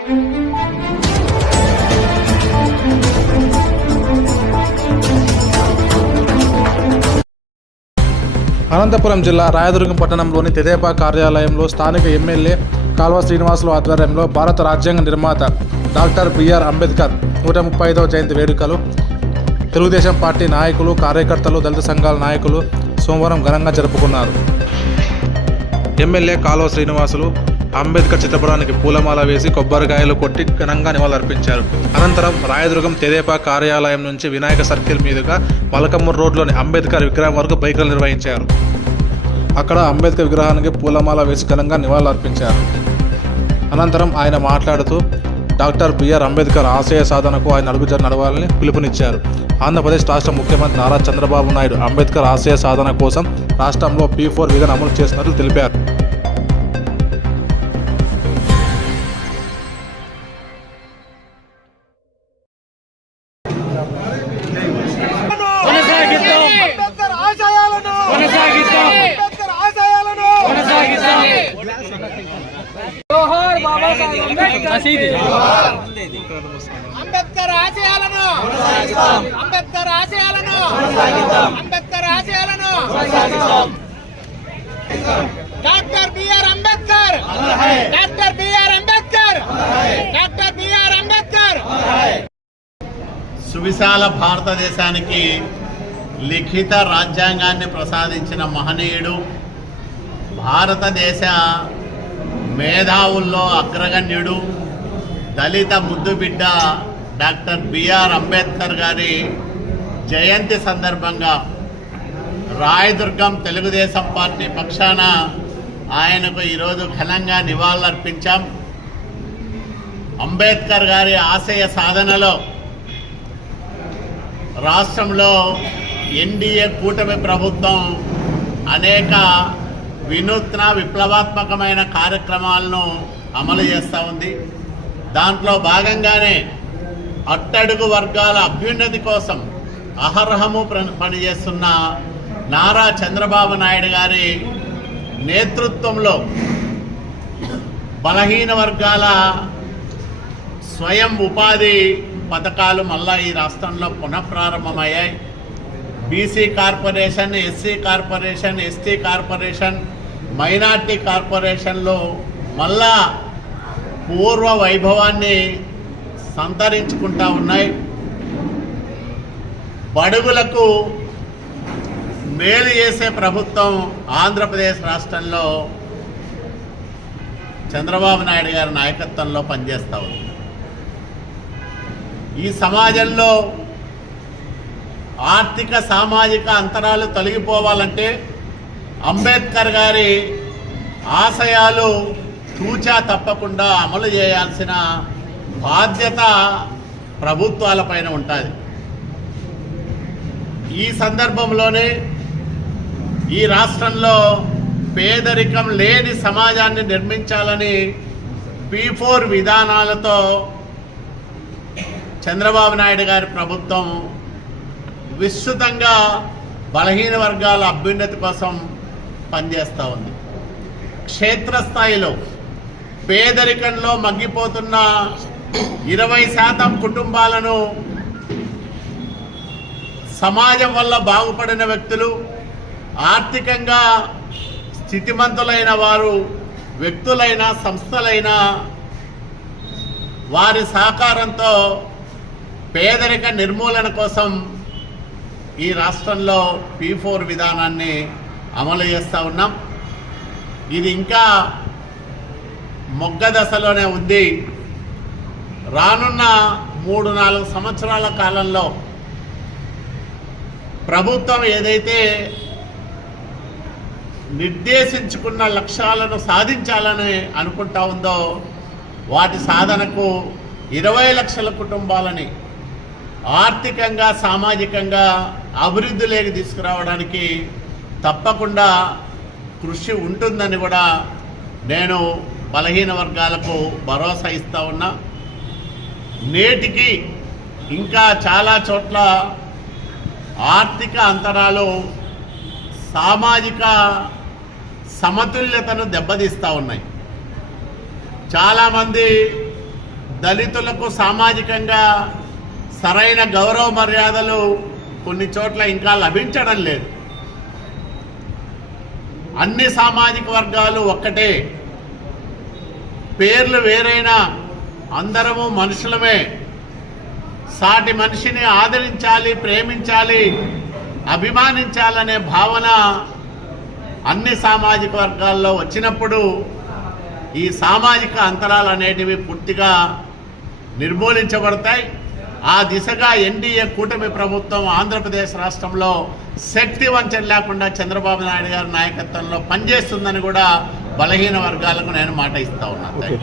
అనంతపురం జిల్లా రాయదుర్గం పట్టణంలోని తెదేపా కార్యాలయంలో స్థానిక ఎమ్మెల్యే కాల్వ శ్రీనివాసులు ఆధ్వర్యంలో భారత రాజ్యాంగ నిర్మాత డాక్టర్ బిఆర్ అంబేద్కర్ 135వ జయంతి వేడుకలు తెలుగుదేశం పార్టీ నాయకులు, కార్యకర్తలు, దళిత సంఘాల నాయకులు సోమవారం ఘనంగా జరుపుకున్నారు. ఎమ్మెల్యే కాల్వ శ్రీనివాసులు అంబేద్కర్ చిత్రపటానికి పూలమాల వేసి కొబ్బరికాయలు కొట్టి ఘనంగా నివాళులర్పించారు. అనంతరం రాయదుర్గం తెదేపా కార్యాలయం నుంచి వినాయక సర్కిల్ మీదుగా మలకమ్మూరు రోడ్లోని అంబేద్కర్ విగ్రహం వరకు బైకులు నిర్వహించారు. అక్కడ అంబేద్కర్ విగ్రహానికి పూలమాల వేసి ఘనంగా నివాళులర్పించారు. అనంతరం ఆయన మాట్లాడుతూ డాక్టర్ బిఆర్ అంబేద్కర్ ఆశయ సాధనకు ఆయన అడుగుజాడలు నడవాలని పిలుపునిచ్చారు. ఆంధ్రప్రదేశ్ రాష్ట్ర ముఖ్యమంత్రి నారా చంద్రబాబు నాయుడు అంబేద్కర్ ఆశయ సాధన కోసం రాష్ట్రంలో P4 విధానం అమలు చేస్తున్నట్లు తెలిపారు. అంబేద్కర్ ఆశయాలను అంబేద్కర్ ఆశయాలను అంబేద్కర్ ఆశయాలను doctor BR Ambedkar doctor BR Ambedkar doctor BR Ambedkar. సువిశాల భారతదేశానికి లిఖిత రాజ్యాంగాన్ని ప్రసాదించిన మహనీయుడు, భారతదేశ మేధావుల్లో అగ్రగణ్యుడు, దళిత ముద్దుబిడ్డ డాక్టర్ బిఆర్ అంబేద్కర్ గారి జయంతి సందర్భంగా రాయదుర్గం తెలుగుదేశం పార్టీ పక్షాన ఆయనకు ఈరోజు ఘనంగా నివాళులర్పించాం. అంబేద్కర్ గారి ఆశయ సాధనలో రాష్ట్రంలో ఎన్డీఏ కూటమి ప్రభుత్వం అనేక వినూత్న విప్లవాత్మకమైన కార్యక్రమాలను అమలు చేస్తూ ఉంది. దాంట్లో భాగంగానే అట్టడుగు వర్గాల అభ్యున్నతి కోసం అహర్హము పనిచేస్తున్న నారా చంద్రబాబు నాయుడు గారి నేతృత్వంలో బలహీన వర్గాల స్వయం ఉపాధి పథకాలు మళ్ళా ఈ రాష్ట్రంలో పునఃప్రారంభమయ్యాయి. BC corporation, SC corporation, ST corporation, minority కార్పొరేషన్లు మళ్ళా పూర్వ వైభవాన్ని సంతరించుకుంటా ఉన్నాయి. బడుగులకు మేలు చేసే ప్రభుత్వం ఆంధ్రప్రదేశ్ రాష్ట్రంలో చంద్రబాబు నాయుడు గారి నాయకత్వంలో పనిచేస్తూ ఉంది. ఈ సమాజంలో ఆర్థిక సామాజిక అంతరాలు తొలగిపోవాలంటే అంబేద్కర్ గారి ఆశయాలు తూచా తప్పకుండా అమలు చేయాల్సిన బాధ్యత ప్రభుత్వాలపైన ఉంటుంది. ఈ సందర్భంలోనే ఈ రాష్ట్రంలో పేదరికం లేని సమాజాన్ని నిర్మించాలని P4 విధానాలతో చంద్రబాబు నాయుడు గారి ప్రభుత్వం విస్తృతంగా బలహీన వర్గాల అభ్యున్నతి కోసం పనిచేస్తూ ఉంది. క్షేత్రస్థాయిలో పేదరికంలో మగ్గిపోతున్న 20% కుటుంబాలను సమాజం వల్ల బాగుపడిన వ్యక్తులు, ఆర్థికంగా స్థితిమంతులైన వారు, వ్యక్తులైన సంస్థలైన వారి సహకారంతో పేదరిక నిర్మూలన కోసం ఈ రాష్ట్రంలో P4 విధానాన్ని అమలు చేస్తూ ఉన్నాం. ఇది ఇంకా మొగ్గ దశలోనే ఉంది. రానున్న 3-4 సంవత్సరాల కాలంలో ప్రభుత్వం ఏదైతే నిర్దేశించుకున్న లక్ష్యాలను సాధించాలని అనుకుంటా ఉందో వాటి సాధనకు 20 లక్షల కుటుంబాలని ఆర్థికంగా సామాజికంగా అభివృద్ధిలోకి తీసుకురావడానికి తప్పకుండా కృషి ఉంటుందని కూడా నేను బలహీన వర్గాలకు భరోసా ఇస్తూ ఉన్నా. నేటికి ఇంకా చాలా చోట్ల ఆర్థిక అంతరాలు సామాజిక సమతుల్యతను దెబ్బతీస్తూ ఉన్నాయి. చాలామంది దళితులకు సామాజికంగా సరైన గౌరవ మర్యాదలు కొన్ని చోట్ల ఇంకా లభించడం లేదు. అన్ని సామాజిక వర్గాలు ఒక్కటే, పేర్లు వేరైనా అందరము మనుషులమే. సాటి మనిషిని ఆదరించాలి, ప్రేమించాలి, అభిమానించాలనే భావన అన్ని సామాజిక వర్గాల్లో వచ్చినప్పుడు ఈ సామాజిక అంతరాలు అనేటివి పూర్తిగా నిర్మూలించబడతాయి. ఆ దిశగా ఎన్డీఏ కూటమి ప్రభుత్వం ఆంధ్రప్రదేశ్ రాష్ట్రంలో శక్తి వంచన లేకుండా చంద్రబాబు నాయుడు గారి నాయకత్వంలో పనిచేస్తుందని కూడా బలహీన వర్గాలకు నేను మాట ఇస్తా ఉన్నాను.